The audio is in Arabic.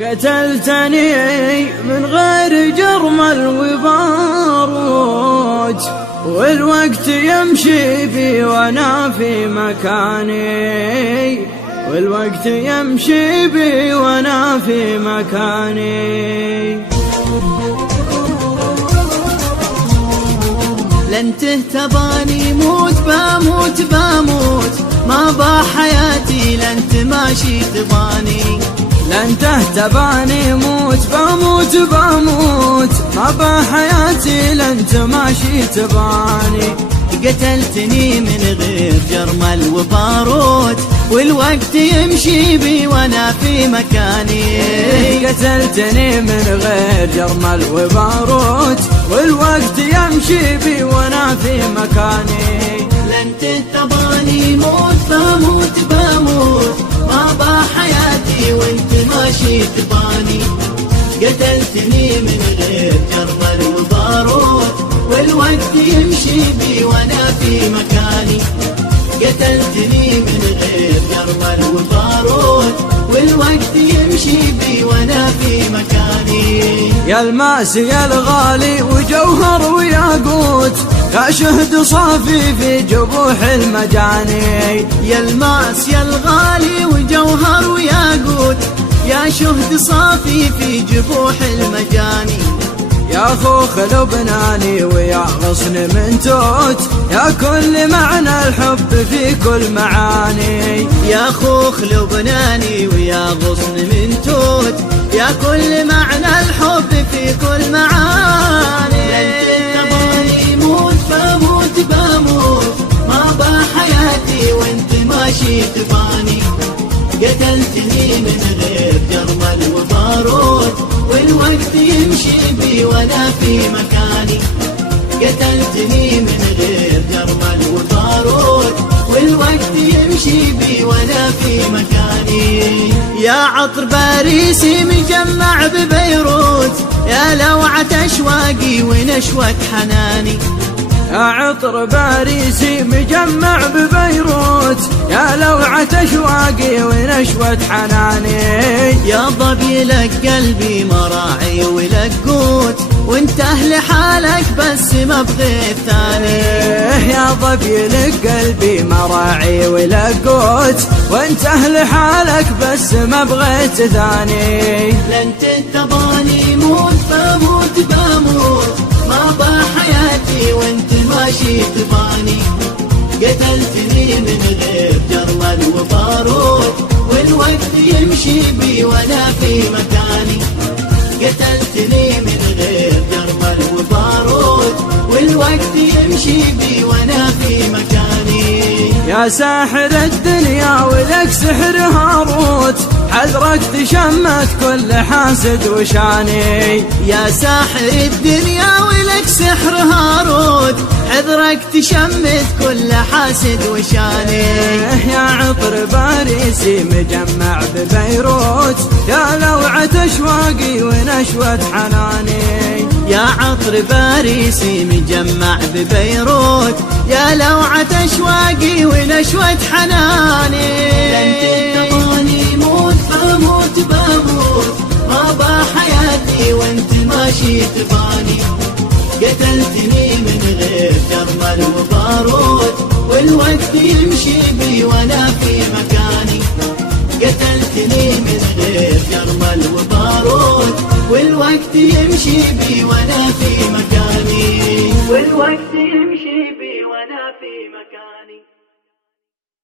قتلتني من غير جرمل وباروج، والوقت يمشي بي وانا في مكاني، والوقت يمشي بي وانا في مكاني. لن تهتباني موت بموت بموت، ما بحياتي لن تماشي تباني. لن تهتباني موت بموت بموت، ما بحياتي لن تماشي تباني. قتلتني من غير جرمل وباروت، والوقت يمشي بي وانا في مكاني. قتلتني من غير جرمل وباروت، والوقت يمشي بي وانا في مكاني. لن تهتباني موت بموت بموت، ما بحياتي وانت ماشي تباني. قتلتني من غير جرمل وباروت، والوقت يمشي بي وانا في مكاني. قتلتني من غير جرمل وباروت، والوقت يمشي بي وانا في مكاني. يا الماس يا الغالي وجوهر وياقوت، يا شهد صافي في جبوح المجاني. يا الماس يا الغالي وجوهر وياقوت، يا شهد صافي في جبوح المجاني. يا خوخ لبناني ويا غصن من توت، يا كل معنى الحب في كل معاني. يا خوخ لبناني ويا غصن من توت، يا كل معنى الحب في كل معاني. لن تهتباني موت بموت بموت، ما بحياتي وانت ماشي تباني. قتلتني من غير جرمل وباروت، والوقت يمشي بي وانا في مكاني. قتلتني من غير جرمل وباروت، والوقت يمشي بي وانا في مكاني. يا عطر باريسي مجمع ببيروت، يا لوعة اشواقي ونشوة حناني. يا عطر باريسي مجمع ببيروت، يا لوعة اشواقي ونشوة حناني. يا ضبي لك قلبي مراعي ولقوت، وانت اهل حالك بس ما بغيت ثاني. يا ضبي لك قلبي مراعي ولقوت، وانت اهل حالك بس ما بغيت ثاني. لن تهتباني موت بموت بموت، ما بحياتي وانت ماشي تباني. قتلتني من غير جرمل وباروت، والوقت يمشي بي وانا في مكاني. قتلتني من غير جرمل وباروت، والوقت يمشي بي وانا في مكاني. يا ساحر الدنيا ولك سحر هاروت، حذرك تشمت كل حاسد وشاني. يا ساحر الدنيا ولك سحر هاروت، حذرك تشمت كل حاسد وشاني. يا عطر باريسي مجمع ببيروت، يا لوعة اشواقي ونشوة حناني. يا عطر باريسي مجمع ببيروت، يا لوعة اشواقي ونشوة حناني. لن تهتباني موت بموت بموت، ما بحياتي وانت ماشي تباني. قتلتني من غير جرمل وباروت، والوقت يمشي بي وانا في مكاني. قتلتني من غير جرمل وباروت، والوقت يمشي بي وانا في مكاني. والوقت يمشي بي وانا في مكاني.